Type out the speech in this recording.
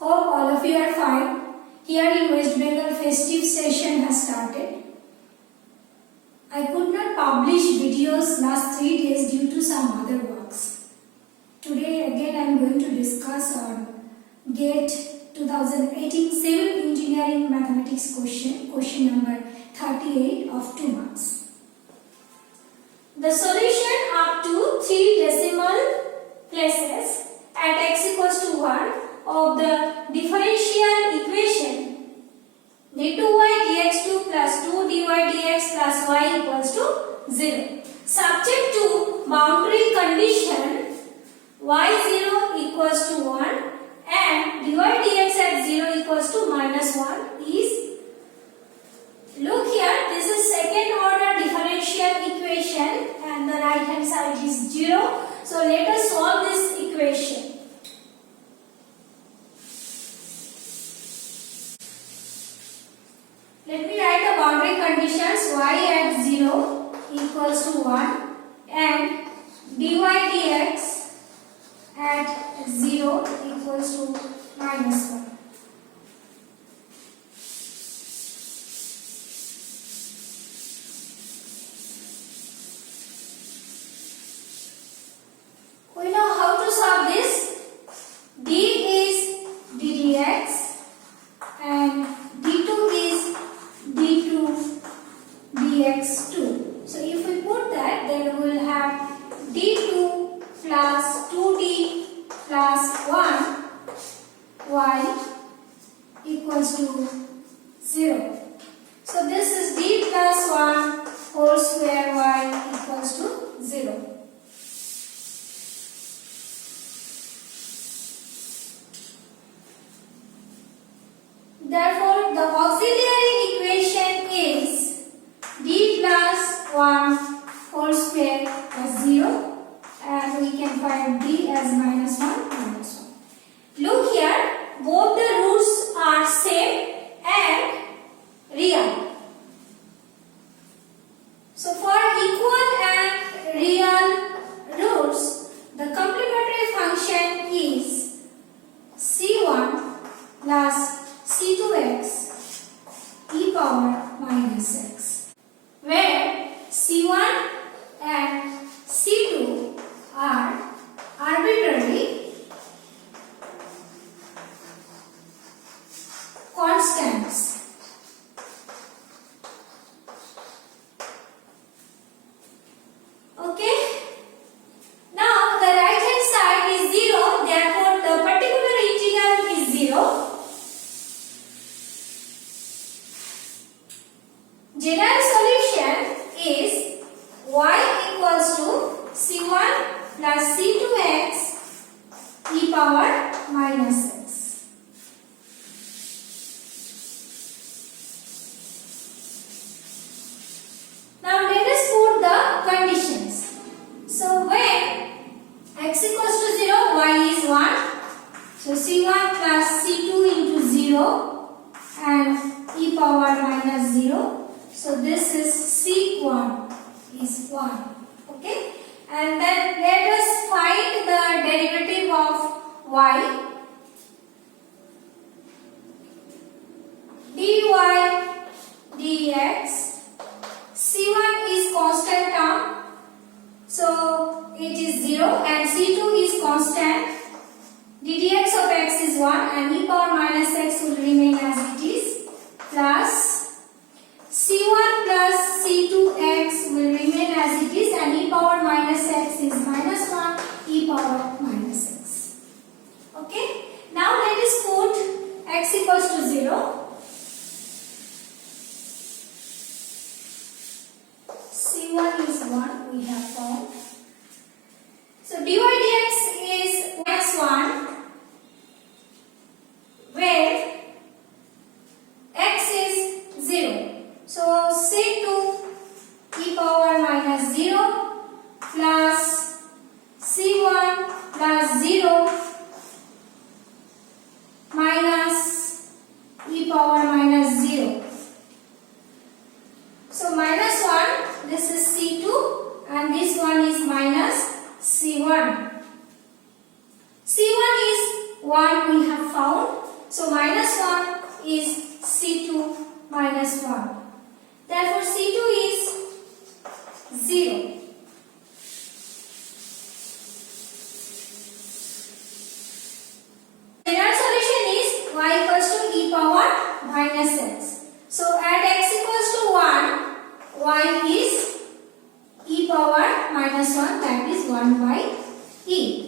Hope all of you are fine. Here in West Bengal, festive session has started. I could not publish videos last 3 days due to some other works. Today again I am going to discuss on GATE 2018 Civil Engineering Mathematics question number 38 of 2 marks. The solution up to 3 decimal places at x equals to 1 of the differential equation d2y dx2 plus 2 dy dx plus y equals to 0. Subject to boundary condition y0 equals to 1 and dy dx at 0 equals to minus 1 is, look here, this is second order differential equation and the right hand side is 0. So let us solve this equation. Let me write the boundary conditions. Y at 0 equals to 1 and dy dx at 0 equals to minus 1. We know how to solve this. D is d dx and d2 is d2 dx2. So if we put that, then we will have d2 plus 2d plus 1 y equals to 0. So this is d plus 1 whole square y equals to 0. Therefore, the auxiliary equation is d plus 1 whole square as 0 and we can find d as minus 1 minus 1. Look here, both the roots are same and real. So for equal and real roots, the complementary function is c1 plus c2x e power minus x, where c1 and c2 are arbitrary constants. Okay? Now the right hand side is 0, therefore the particular integral is 0. General solution is y equals to c1 plus c2x e power minus x. Now let us put the conditions. So when x equals to 0, y is 1. So c1 plus c2 into 0 and e power minus 0. So this is c1 is 1. Okay? And then let us find the derivative of y. dy dx. c1 is constant term. So it is 0 and c2 is constant. d dx of x is 1 and e power minus x will remain as it is, plus c1 plus c2x will remain as it is and e power minus x is minus 1 e power minus x. Okay. Now let us put x equals to 0. c1 is 1 we have found. So dy dx is minus 1 where x is 0. So c2 e power minus 0 plus c1 plus 0 minus e power minus 0. So minus 1, this is c2 and this one is minus c1. c1 is 1 we have found minus 1. Therefore, C2 is 0. General solution is y equals to e power minus x. So, at x equals to 1, y is e power minus 1, that is 1 by e.